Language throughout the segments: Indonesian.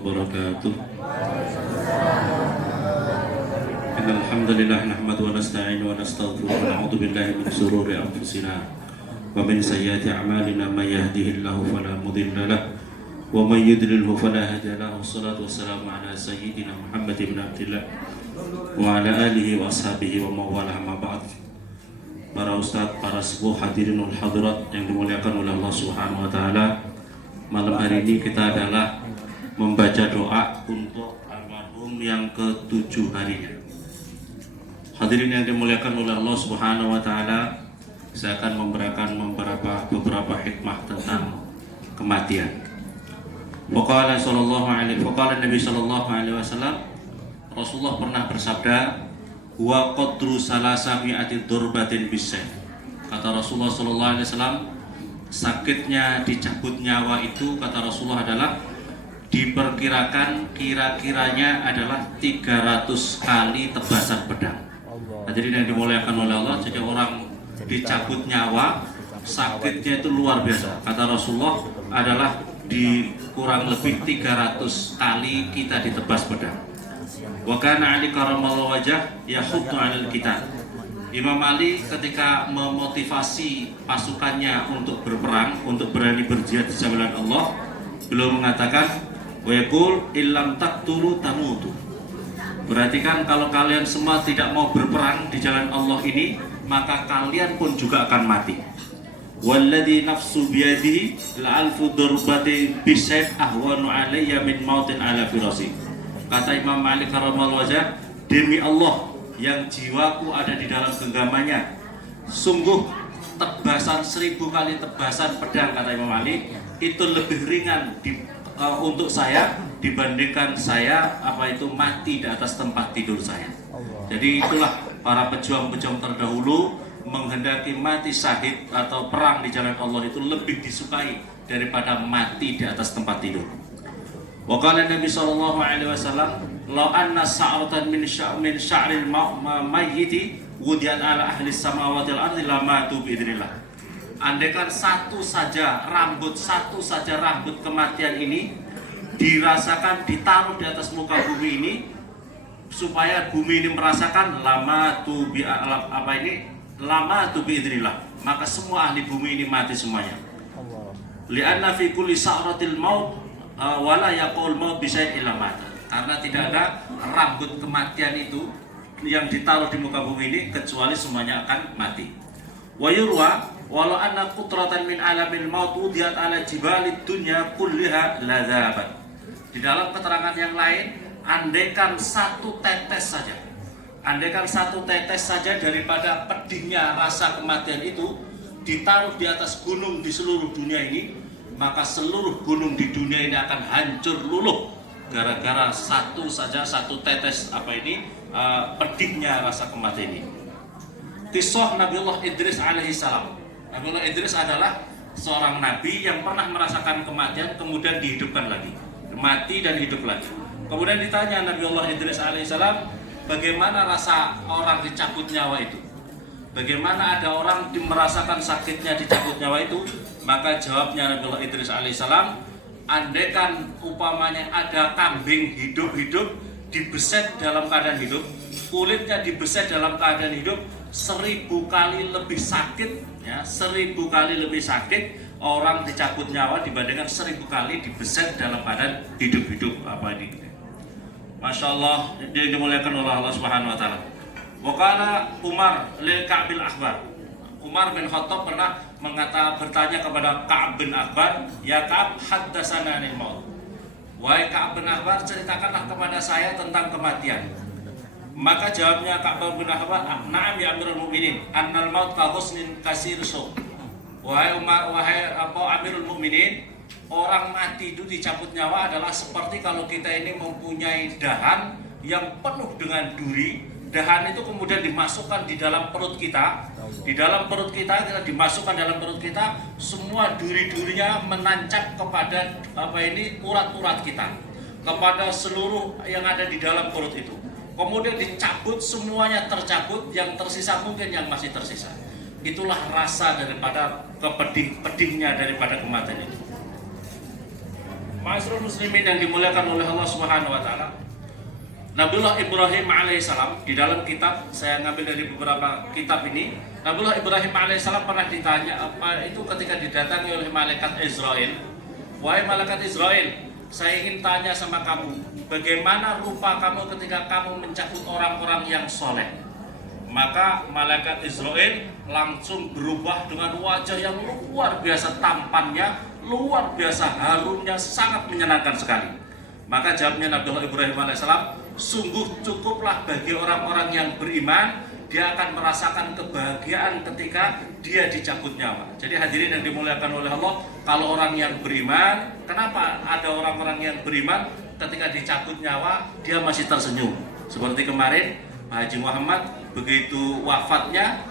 وبركاته. إن الحمد لله نحمده ونستعينه ونستغفره ونعوذ بالله من شرور أنفسنا ومن سيئات أعمالنا. من يهده الله فلا مضل له ومن يضلله فلا هادي له. والصلاة والسلام على سيدنا محمد بن عبد الله وعلى آله وأصحابه ومن والاه. أما بعد. Para ustadz, para sepuh, hadirin wal hadirat yang dimuliakan oleh Allah Subhanahu wa taala. Malam hari ini kita adalah membaca doa untuk almarhum yang ke-7 harinya. Hadirin yang dimuliakan oleh Allah Subhanahu wa taala, saya akan memberikan beberapa hikmah tentang kematian. Faqala Nabi sallallahu alaihi wasallam, Rasulullah pernah bersabda, wa qadru salasami'ati durbatin bisayf. Kata Rasulullah sallallahu alaihi wasallam, sakitnya dicabut nyawa itu, kata Rasulullah, adalah diperkirakan kira-kiranya adalah 300 kali tebasan pedang. Hadirin yang dimuliakan oleh Allah, jadi orang dicabut nyawa sakitnya itu luar biasa. Kata Rasulullah adalah di kurang lebih 300 kali kita ditebas pedang. Wa kana Ali karamallahu wajah yahuddu 'alal qital. Imam Ali ketika memotivasi pasukannya untuk berperang, untuk berani berjihad di jalan Allah, beliau mengatakan, wa yaqul illam taqtulu tamutu. Berarti kan kalau kalian semua tidak mau berperang di jalan Allah ini, maka kalian pun juga akan mati. Walladzi nafsu biyadihi la'alfu durbati bisayf ahwanu 'alayya min mautin 'ala firasi. Kata Imam Malik karamallahu wajah, demi Allah yang jiwaku ada di dalam genggamannya, sungguh tebasan 1000 kali tebasan pedang, kata Imam Ali, itu lebih ringan untuk saya dibandingkan saya mati di atas tempat tidur saya. Jadi itulah para pejuang-pejuang terdahulu menghendaki mati syahid atau perang di jalan Allah itu lebih disukai daripada mati di atas tempat tidur. Wa qala Nabi sallallahu alaihi wasallam, law anna sa'ratan min sya'ril mayyiti wudiat ala ahli samawati wal ardi lamatu biidznillah. Andaikan satu saja rambut kematian ini dirasakan, ditaruh di atas muka bumi ini, supaya bumi ini merasakan lamatu biidznillah, maka semua ahli bumi ini mati semuanya. Li'anna fi kulli sa'ratil maut wala yaqul mau bisa ilamata, karena tidak ada rambut kematian itu yang ditaruh di muka bumi ini kecuali semuanya akan mati. Wa yurwa walau anna qutratan min alamil maut udiyat ala jibalid dunya kulliha ladzabat. Di dalam keterangan yang lain, andaikan satu tetes saja daripada pedihnya rasa kematian itu ditaruh di atas gunung di seluruh dunia ini, maka seluruh gunung di dunia ini akan hancur luluh gara-gara satu tetes pedihnya rasa kematian ini. Kisah Nabiullah Idris alaihi salam. Nabiullah Idris adalah seorang nabi yang pernah merasakan kematian kemudian dihidupkan lagi, mati dan hidup lagi. Kemudian ditanya Nabiullah Idris alaihi salam, bagaimana rasa orang dicabut nyawa itu? Bagaimana ada orang merasakan sakitnya dicabut nyawa itu? Maka jawabnya Nabiullah Idris alaihissalam, andaikan umpamanya ada kambing hidup-hidup dibeset dalam keadaan hidup, kulitnya dibeset dalam keadaan hidup, 1000 kali lebih sakit, ya, 1000 kali lebih sakit orang dicabut nyawa dibandingkan 1000 kali dibeset dalam keadaan hidup-hidup. Masya Allah, dia dimuliakan oleh Allah Subhanahu wa taala. Wakala Umar lil Ka'bil Akbar. Umar bin Khattab pernah bertanya kepada Ka'ab bin Akbar, ya Ka'ab, haddatsana anil maut. Wahai Ka'ab bin Akbar, ceritakanlah kepada saya tentang kematian. Maka jawabnya Ka'ab bin Akbar, na'am ya Amirul Mukminin, annal maut ka ghusnin kasir su. Wahai Umar, wahai Amirul Mukminin, orang mati itu dicabut nyawa adalah seperti kalau kita ini mempunyai dahan yang penuh dengan duri. Dahan itu kemudian dimasukkan di dalam perut kita. Di dalam perut kita dimasukkan dalam perut kita, semua duri-durinya menancap kepada urat-urat kita, kepada seluruh yang ada di dalam perut itu. Kemudian dicabut, semuanya tercabut, yang tersisa mungkin yang masih tersisa. Itulah rasa daripada pedihnya daripada kematian itu. Ma'asyiral muslimin yang dimuliakan oleh Allah Subhanahu wa taala. Nabiullah Ibrahim alaihissalam, di dalam kitab, saya ngambil dari beberapa kitab ini, Nabiullah Ibrahim alaihissalam pernah ditanya apa itu ketika didatangi oleh malaikat Israel. Wahai malaikat Israel, saya ingin tanya sama kamu, bagaimana rupa kamu ketika kamu mencabut orang-orang yang soleh? Maka malaikat Israel langsung berubah dengan wajah yang luar biasa tampannya, luar biasa harumnya, sangat menyenangkan sekali. Maka jawabnya Nabiullah Ibrahim alaihissalam, sungguh cukuplah bagi orang-orang yang beriman, dia akan merasakan kebahagiaan ketika dia dicabut nyawa. Jadi hadirin yang dimuliakan oleh Allah, kalau orang yang beriman, kenapa ada orang-orang yang beriman ketika dicabut nyawa dia masih tersenyum? Seperti kemarin Pak Haji Muhammad begitu wafatnya,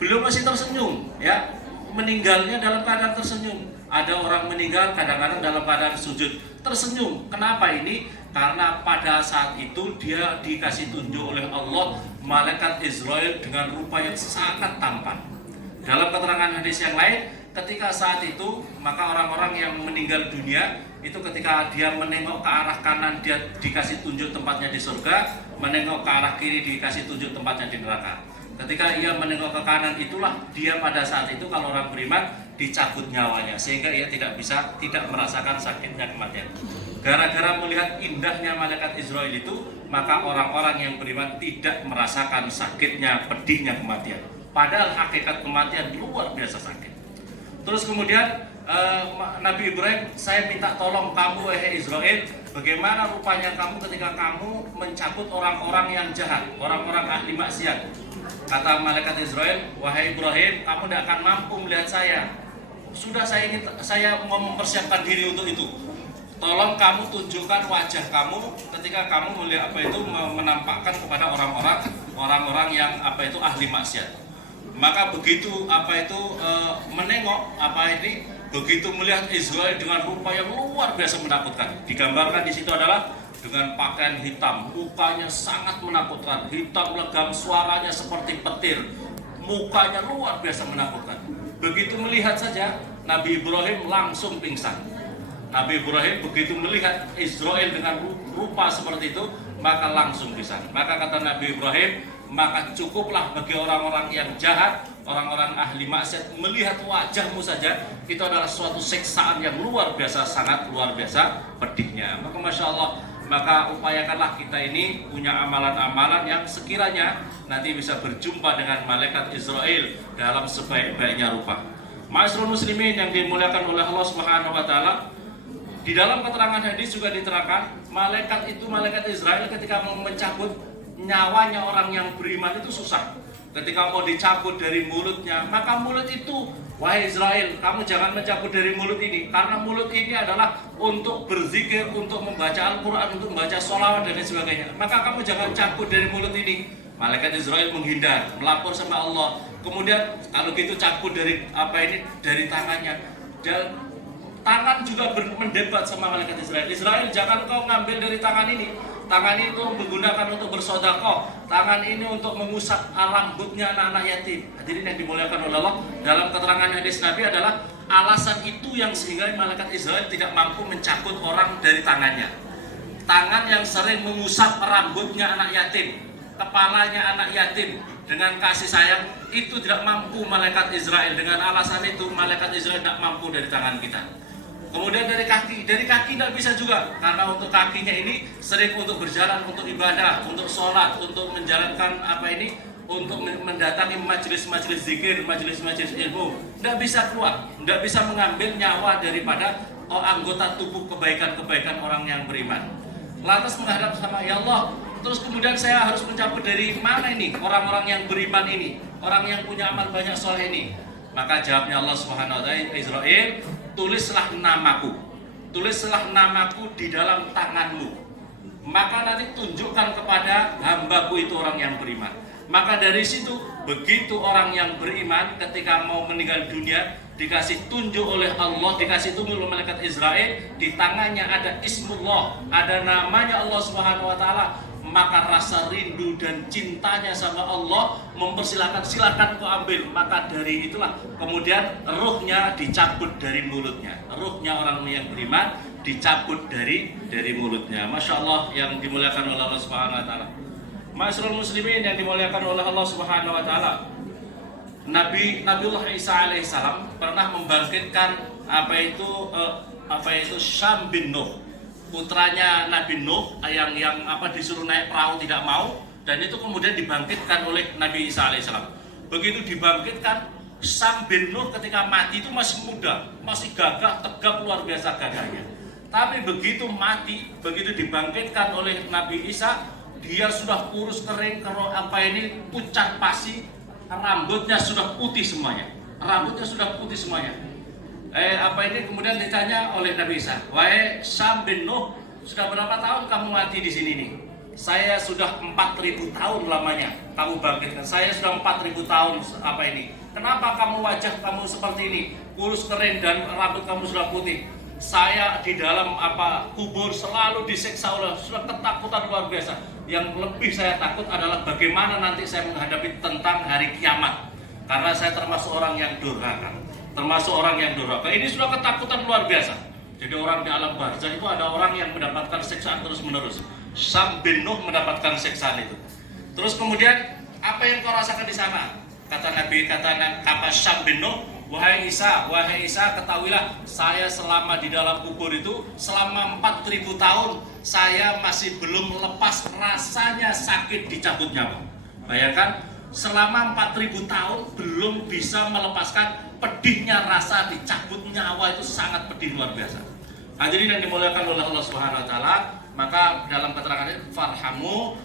beliau masih tersenyum, ya, meninggalnya dalam keadaan tersenyum. Ada orang meninggal kadang-kadang dalam keadaan sujud tersenyum. Kenapa ini? Karena pada saat itu dia dikasih tunjuk oleh Allah malaikat Israel dengan rupa yang sangat tampan. Dalam keterangan hadis yang lain, ketika saat itu maka orang-orang yang meninggal dunia itu ketika dia menengok ke arah kanan dia dikasih tunjuk tempatnya di surga, menengok ke arah kiri dikasih tunjuk tempatnya di neraka. Ketika ia menengok ke kanan, itulah dia pada saat itu kalau orang beriman dicabut nyawanya, sehingga ia tidak merasakan sakitnya kematian. Gara-gara melihat indahnya malaikat Israel itu, maka orang-orang yang beriman tidak merasakan sakitnya, pedihnya kematian. Padahal hakikat kematian luar biasa sakit. Terus kemudian Nabi Ibrahim, saya minta tolong kamu wahai Israel, bagaimana rupanya kamu ketika kamu mencabut orang-orang yang jahat, orang-orang ahli maksiat. Kata malaikat Israel, wahai Ibrahim, kamu tidak akan mampu melihat saya. Sudah saya mau mempersiapkan diri untuk itu. Tolong kamu tunjukkan wajah kamu ketika kamu melihat menampakkan kepada orang-orang yang ahli maksiat. Maka begitu menengok begitu melihat Israel dengan rupa yang luar biasa menakutkan. Digambarkan di situ adalah dengan pakaian hitam, mukanya sangat menakutkan, hitam legam, suaranya seperti petir, mukanya luar biasa menakutkan. Begitu melihat saja, Nabi Ibrahim langsung pingsan. Nabi Ibrahim begitu melihat Israel dengan rupa seperti itu, maka langsung pingsan. Maka kata Nabi Ibrahim, maka cukuplah bagi orang-orang yang jahat, orang-orang ahli maksiat melihat wajahmu saja, itu adalah suatu siksaan yang luar biasa, sangat luar biasa pedihnya. Maka Masya Allah, maka upayakanlah kita ini punya amalan-amalan yang sekiranya nanti bisa berjumpa dengan malaikat Israel dalam sebaik-baiknya rupa. Ma'asyiral muslimin yang dimuliakan oleh Allah Subhanahu wa taala, di dalam keterangan hadis juga diterangkan malaikat Israel ketika mau mencabut nyawanya orang yang beriman itu susah. Ketika mau dicabut dari mulutnya, maka mulut itu, wahai Israel, kamu jangan mencabut dari mulut ini, karena mulut ini adalah untuk berzikir, untuk membaca Al-Quran, untuk membaca sholawat dan sebagainya. Maka kamu jangan cabut dari mulut ini. Malaikat Israel menghindar, melapor sama Allah. Kemudian kalau gitu cabut dari dari tangannya. Dan tangan juga mendebat sama malaikat Israel. Israel, jangan kau ngambil dari tangan ini. Tangan ini untuk menggunakan untuk bersedekah. Tangan ini untuk mengusap rambutnya anak-anak yatim. Hadirin yang dimuliakan oleh Allah, dalam keterangan hadis Nabi adalah alasan itu yang sehingga malaikat Israel tidak mampu mencabut orang dari tangannya. Tangan yang sering mengusap rambutnya anak yatim, kepalanya anak yatim dengan kasih sayang, itu tidak mampu malaikat Israel. Dengan alasan itu malaikat Israel tidak mampu dari tangan kita. Kemudian dari kaki tidak bisa juga, karena untuk kakinya ini sering untuk berjalan, untuk ibadah, untuk sholat, untuk menjalankan untuk mendatangi majelis-majelis zikir, majelis-majelis ilmu, tidak bisa keluar, tidak bisa mengambil nyawa daripada anggota tubuh kebaikan-kebaikan orang yang beriman. Lantas menghadap sama ya Allah, terus kemudian saya harus mencabut dari mana ini orang-orang yang beriman ini, orang yang punya amal banyak soleh ini? Maka jawabnya Allah Subhanahu wa taala, Israel, tulislah namaku di dalam tanganmu, maka nanti tunjukkan kepada hambaku itu orang yang beriman. Maka dari situ, begitu orang yang beriman ketika mau meninggal dunia dikasih tunjuk oleh Allah, dikasih tunjuk oleh malaikat Israel, di tangannya ada ismullah, ada namanya Allah Subhanahu wa taala, maka rasa rindu dan cintanya sama Allah mempersilahkan, silakan kau ambil. Maka dari itulah kemudian ruhnya dicabut dari mulutnya. Ruhnya orang yang beriman dicabut dari mulutnya. Masya Allah yang dimuliakan oleh Allah Subhanahu Wa Taala. Ma'asyiral muslimin yang dimuliakan oleh Allah Subhanahu Wa Taala. Nabiullah Isa alaihissalam pernah membangkitkan apa itu Syam bin Nuh, putranya Nabi Nuh yang disuruh naik perahu tidak mau, dan itu kemudian dibangkitkan oleh Nabi Isa alaihissalam. Begitu dibangkitkan, Syam bin Nuh ketika mati itu masih muda, masih gagah, tegap, luar biasa gagahnya. Tapi begitu mati, begitu dibangkitkan oleh Nabi Isa, dia sudah kurus kering, pucat pasi, rambutnya sudah putih semuanya. Kemudian ditanya oleh Nabi Isa, "Wahai Syam bin Nuh, sudah berapa tahun kamu mati di sini nih?" "Saya sudah 4.000 tahun lamanya kamu bangkitkan. Saya sudah 4.000 tahun Kenapa wajah kamu seperti ini? Kurus kering dan rambut kamu sudah putih." "Saya di dalam kubur selalu disiksa oleh, sudah ketakutan luar biasa. Yang lebih saya takut adalah bagaimana nanti saya menghadapi tentang hari kiamat. Karena saya termasuk orang yang durhaka. Ini sudah ketakutan luar biasa." Jadi orang di alam barzah itu ada orang yang mendapatkan siksaan terus menerus. Syam bin Nuh mendapatkan siksaan itu. Terus kemudian, "Apa yang kau rasakan di sana?" Kata Syam bin Nuh, Wahai Isa, ketahuilah saya selama di dalam kubur itu selama 4.000 tahun saya masih belum lepas rasanya sakit dicabut nyawa. Bayangkan, selama 4.000 tahun belum bisa melepaskan pedihnya rasa dicabut nyawa, itu sangat pedih luar biasa. Hadirin yang dimuliakan oleh Allah Subhanahu Wa Taala, maka dalam keterangan ini farhamu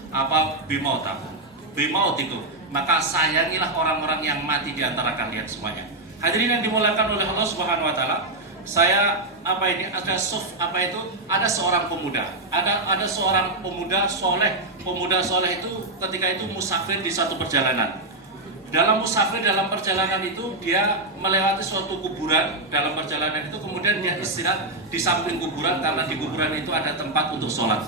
bimautikum, maka sayangilah orang-orang yang mati di antara kalian semuanya. Hadirin yang dimuliakan oleh Allah Subhanahu Wa Taala, ada seorang pemuda, ada seorang pemuda soleh itu ketika itu musafir di suatu perjalanan. Dalam perjalanan itu dia melewati suatu kuburan. Dalam perjalanan itu kemudian dia istirahat di samping kuburan karena di kuburan itu ada tempat untuk sholat.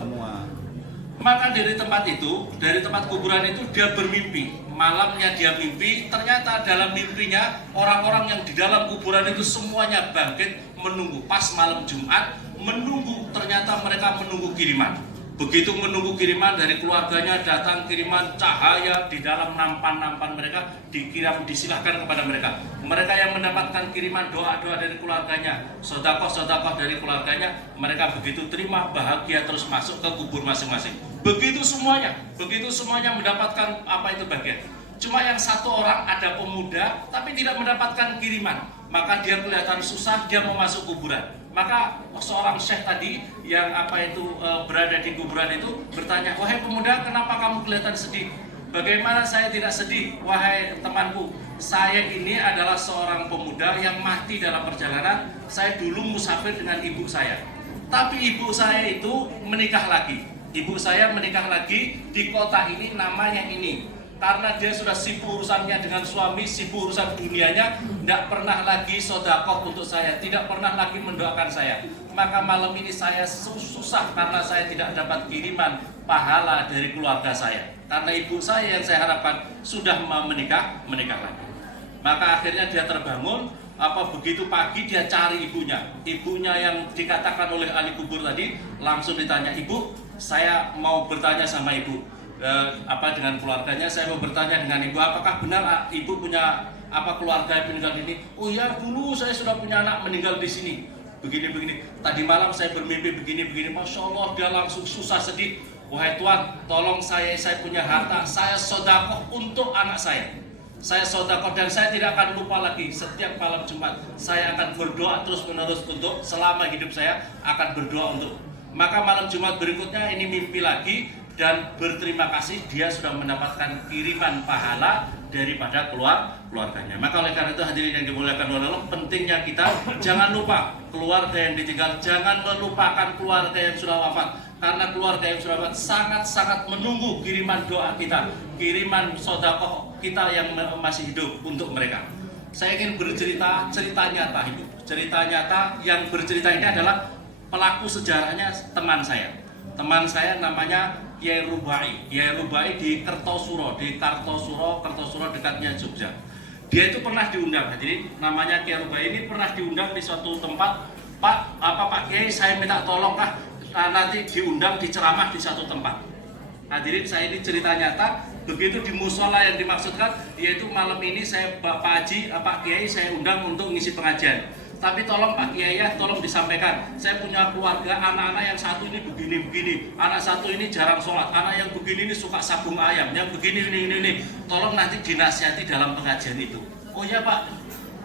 Maka dari tempat kuburan itu dia bermimpi. Malamnya dia mimpi, ternyata dalam mimpinya orang-orang yang di dalam kuburan itu semuanya bangkit menunggu. Pas malam Jumat menunggu, ternyata mereka menunggu kiriman. Begitu menunggu kiriman dari keluarganya, datang kiriman cahaya di dalam nampan-nampan mereka, disilahkan kepada mereka. Mereka yang mendapatkan kiriman doa-doa dari keluarganya, sedekah-sedekah dari keluarganya, mereka begitu terima, bahagia, terus masuk ke kubur masing-masing. Begitu semuanya mendapatkan bagian. Cuma yang satu orang, ada pemuda tapi tidak mendapatkan kiriman, maka dia kelihatan susah, dia mau masuk kuburan. Maka seorang syekh tadi yang berada di kuburan itu bertanya, "Wahai pemuda, kenapa kamu kelihatan sedih?" "Bagaimana saya tidak sedih, wahai temanku? Saya ini adalah seorang pemuda yang mati dalam perjalanan. Saya dulu musafir dengan ibu saya. Tapi ibu saya itu menikah lagi. Ibu saya menikah lagi di kota ini, namanya ini. Karena dia sudah sibuk urusannya dengan suami, sibuk urusan dunianya, tidak pernah lagi sedekah untuk saya, tidak pernah lagi mendoakan saya. Maka malam ini saya susah karena saya tidak dapat kiriman pahala dari keluarga saya. Karena ibu saya yang saya harapkan sudah mau menikah lagi." Maka akhirnya dia terbangun. Begitu pagi dia cari ibunya yang dikatakan oleh ahli kubur tadi. Langsung ditanya, "Ibu, saya mau bertanya sama ibu." Dengan keluarganya, "Saya mau bertanya dengan ibu, apakah benar ibu punya keluarga yang meninggal di sini?" "Oh ya, dulu saya sudah punya anak meninggal di sini. Begini. Tadi malam saya bermimpi begini." Masya Allah, dia langsung susah sedih. "Wahai Tuhan, tolong saya punya harta, saya sedekah untuk anak saya. Saya sedekah dan saya tidak akan lupa lagi. Setiap malam Jumat saya akan berdoa terus menerus untuk selama hidup saya akan berdoa untuk." Maka malam Jumat berikutnya ini mimpi lagi dan berterima kasih dia sudah mendapatkan kiriman pahala daripada keluarganya. Maka oleh karena itu hadirin yang dimuliakan Allah, pentingnya kita jangan lupa keluarga yang ditinggal, jangan melupakan keluarga yang sudah wafat. Karena keluarga yang sudah wafat sangat-sangat menunggu kiriman doa kita, kiriman sedekah kita yang masih hidup untuk mereka. Saya ingin bercerita nyata itu. Cerita nyata yang bercerita ini adalah pelaku sejarahnya teman saya. Teman saya namanya Kiai Rubai di Kartosuro dekatnya Jogja. Dia itu pernah diundang, jadi namanya Kiai Rubai ini pernah diundang di suatu tempat Pak Kiai, saya minta tolong nanti diundang di ceramah di satu tempat. Hadirin, saya ini cerita nyata. Begitu di musola yang dimaksudkan, yaitu malam ini saya Pak Haji, Pak Kiai saya undang untuk ngisi pengajian. Tapi tolong Pak Kiai ya, tolong disampaikan. Saya punya keluarga, anak-anak yang satu ini begini-begini, anak satu ini jarang sholat, anak yang begini ini suka sabung ayam, yang begini ini. Tolong nanti dinasihati dalam pengajian itu. Oh ya Pak.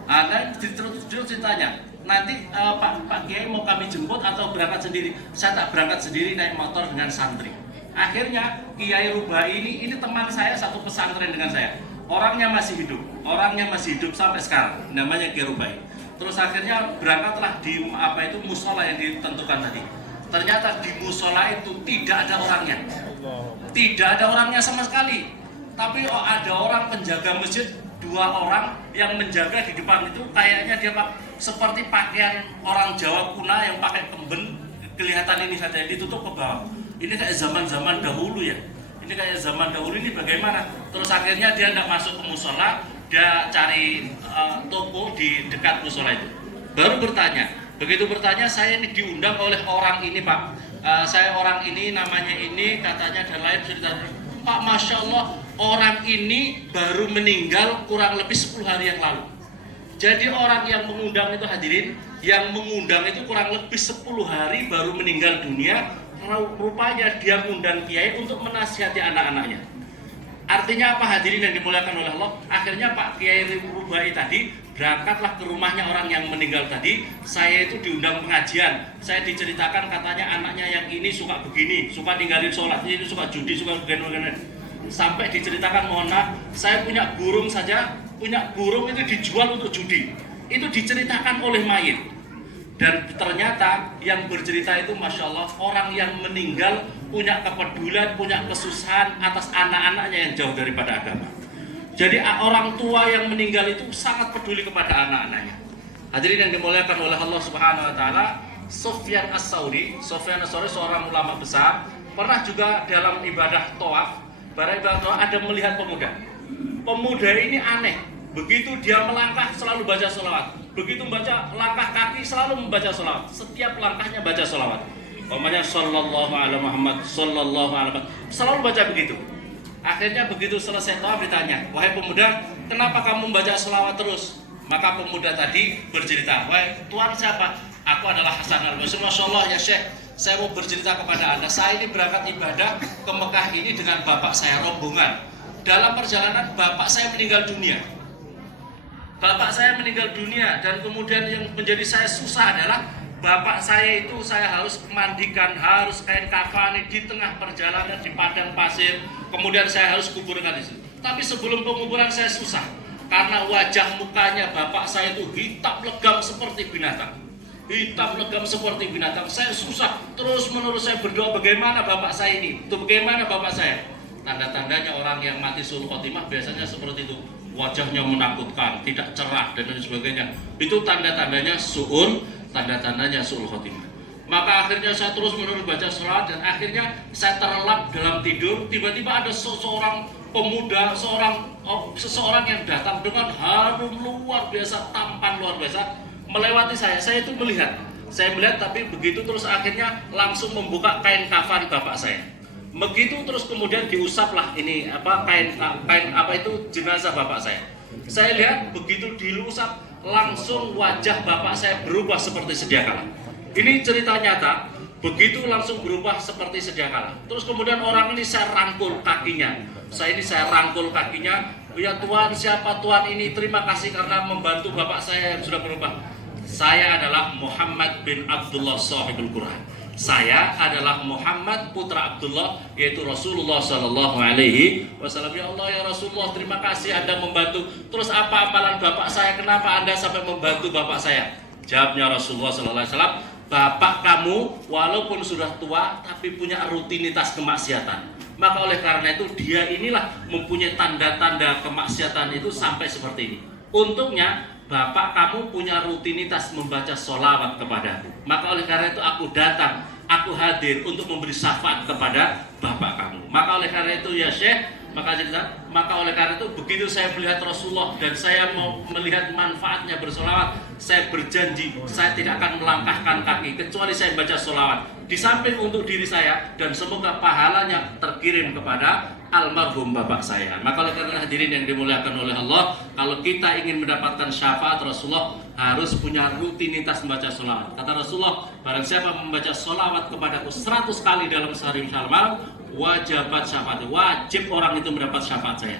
Nah, terus ceritanya. Nanti Pak Kiai mau kami jemput atau berangkat sendiri? Saya tak berangkat sendiri, naik motor dengan santri. Akhirnya Kiai Rubai ini teman saya satu pesantren dengan saya. Orangnya masih hidup sampai sekarang. Namanya Kiai Rubai. Terus akhirnya berangkatlah di musola yang ditentukan tadi. Ternyata di musola itu tidak ada orangnya. Tidak ada orangnya sama sekali. Tapi ada orang penjaga masjid, 2 orang yang menjaga di depan itu kayaknya dia seperti pakaian orang Jawa kuna yang pakai kemben, kelihatan ini saja ditutup ke bawah. Ini kayak zaman-zaman dahulu ya. Ini kayak zaman dahulu ini bagaimana? Terus akhirnya dia tidak masuk ke musola, dia cari toko di dekat musola itu. Baru bertanya. Begitu bertanya, saya ini diundang oleh orang ini Pak. Saya orang ini namanya ini katanya dan lain cerita. Pak, Masya Allah, orang ini baru meninggal kurang lebih 10 hari yang lalu. Jadi orang yang mengundang itu hadirin, yang mengundang itu kurang lebih 10 hari baru meninggal dunia. Rupanya dia mengundang Kiai untuk menasihati anak-anaknya. Artinya apa hadirin yang dimuliakan oleh Allah? Akhirnya Pak Kiai Rubai tadi berangkatlah ke rumahnya orang yang meninggal tadi. Saya itu diundang pengajian. Saya diceritakan katanya anaknya yang ini suka begini, suka ninggalin sholat, ini suka judi, suka begini. Sampai diceritakan, mohon maaf, saya punya burung saja, punya burung itu dijual untuk judi. Itu diceritakan oleh mayit. Dan ternyata yang bercerita itu Masya Allah, orang yang meninggal punya kepedulian, punya kesusahan atas anak-anaknya yang jauh daripada agama. Jadi orang tua yang meninggal itu sangat peduli kepada anak-anaknya. Hadirin yang dimuliakan oleh Allah Subhanahu Wa Taala, Sufyan As-Tsauri seorang ulama besar, pernah juga dalam ibadah tawaf, ada melihat pemuda. Pemuda ini aneh. Begitu dia melangkah selalu baca sholawat. Begitu baca langkah kaki selalu membaca sholawat. Setiap langkahnya baca sholawat. Umpamanya sallallahu alaihi Muhammad, sallallahu alaihi Muhammad. Selalu baca begitu. Akhirnya begitu selesai tawaf ditanya, wahai pemuda, kenapa kamu membaca sholawat terus? Maka pemuda tadi bercerita, wahai Tuhan siapa? Aku adalah Hasan al-Basri. Masya Allah ya Syekh, saya mau bercerita kepada Anda. Saya ini berangkat ibadah ke Mekah ini dengan bapak saya rombongan. Dalam perjalanan bapak saya meninggal dunia. Bapak saya meninggal dunia dan kemudian yang menjadi saya susah adalah bapak saya itu saya harus mandikan, harus kain kafani di tengah perjalanan di padang pasir. Kemudian saya harus kuburkan di situ. Tapi sebelum penguburan saya susah karena wajah mukanya bapak saya itu hitam legam seperti binatang. Hitam legam seperti binatang. Saya susah terus menerus saya berdoa bagaimana bapak saya ini, itu bagaimana bapak saya. Tanda-tandanya orang yang mati sul khotimah biasanya seperti itu. Wajahnya menakutkan, tidak cerah dan lain sebagainya. Itu tanda-tandanya su'ul, tanda-tandanya su'ul khotimah. Maka akhirnya saya terus menerus baca sholat dan akhirnya saya terlelap dalam tidur. Tiba-tiba ada seseorang pemuda, seseorang yang datang dengan harum luar biasa, tampan luar biasa, melewati saya. Saya itu melihat, tapi begitu terus akhirnya langsung membuka kain kafan bapak saya. Begitu terus kemudian diusaplah ini kain itu jenazah bapak saya. Saya lihat begitu diusap langsung wajah bapak saya berubah seperti sedia kala. Ini cerita nyata. Begitu langsung berubah seperti sedia kala. Terus kemudian orang ini saya rangkul kakinya. Saya rangkul kakinya. Ya Tuhan, siapa Tuhan ini? Terima kasih karena membantu bapak saya yang sudah berubah. Saya adalah Muhammad bin Abdullah Sahibul Quran. Saya adalah Muhammad putra Abdullah, yaitu Rasulullah Sallallahu Alaihi Wasallam. Ya Allah ya Rasulullah, terima kasih Anda membantu. Terus apa amalan bapak saya? Kenapa Anda sampai membantu bapak saya? Jawabnya Rasulullah Sallallahu Alaihi Wasallam, bapak kamu walaupun sudah tua tapi punya rutinitas kemaksiatan. Maka oleh karena itu dia inilah mempunyai tanda-tanda kemaksiatan itu sampai seperti ini. Untungnya bapak kamu punya rutinitas membaca sholawat kepadaku. Maka oleh karena itu aku datang, aku hadir untuk memberi syafaat kepada bapak kamu. Maka oleh karena itu ya Syekh, Maka oleh karena itu begitu saya melihat Rasulullah dan saya mau melihat manfaatnya bersolawat, saya berjanji saya tidak akan melangkahkan kaki kecuali saya baca solawat. Di samping untuk diri saya dan semoga pahalanya terkirim kepada almarhum bapak saya. Maka oleh karena hadirin yang dimuliakan oleh Allah, kalau kita ingin mendapatkan syafaat Rasulullah harus punya rutinitas membaca solawat. Kata Rasulullah, barang siapa membaca solawat kepadaku 100 kali dalam sehari malam, wajibat syafaat. Wajib orang itu mendapat syafaat saya.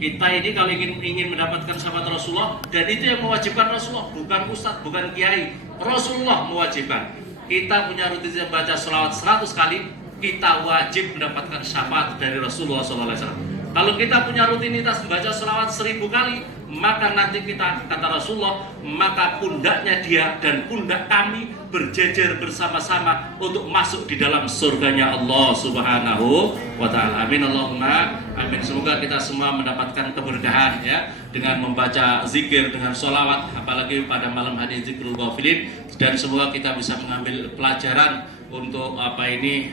Kita ini kalau ingin mendapatkan syafaat Rasulullah, dan itu yang mewajibkan Rasulullah, bukan ustadz, bukan kiai. Rasulullah mewajibkan. Kita punya rutinitas membaca solawat 100 kali, kita wajib mendapatkan syafaat dari Rasulullah SAW. Kalau kita punya rutinitas membaca selawat 1000 kali, maka nanti kita, kata Rasulullah, maka pundaknya dia dan pundak kami berjejer bersama-sama untuk masuk di dalam surganya Allah Subhanahu wa Ta'ala. Amin Allahumma amin. Semoga kita semua mendapatkan keberkahan ya dengan membaca zikir dengan sholawat, apalagi pada malam hari zikrul ghafilin, dan semoga kita bisa mengambil pelajaran untuk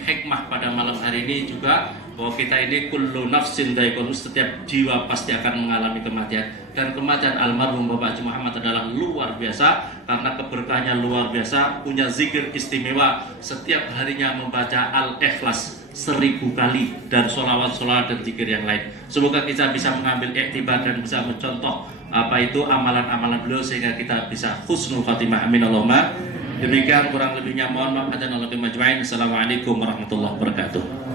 hikmah pada malam hari ini juga, bahwa kita ini kullu nafsin dha'iqun, setiap jiwa pasti akan mengalami kematian, dan kematian almarhum Bapak Haji Muhammad adalah luar biasa karena keberkahannya luar biasa, punya zikir istimewa, setiap harinya membaca Al-Ikhlas 1000 kali dan sholawat-sholawat dan zikir yang lain. Semoga kita bisa mengambil iktibar dan bisa mencontoh amalan-amalan beliau sehingga kita bisa husnul khatimah. Amin Allahumma. Demikian kurang lebihnya mohon maaf dan Allah majma'in. Assalamualaikum warahmatullahi wabarakatuh.